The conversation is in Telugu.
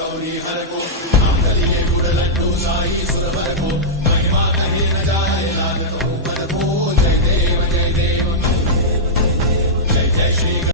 गौरी हर को नाम कलिए गुड़ लड्डू साई सुर भर को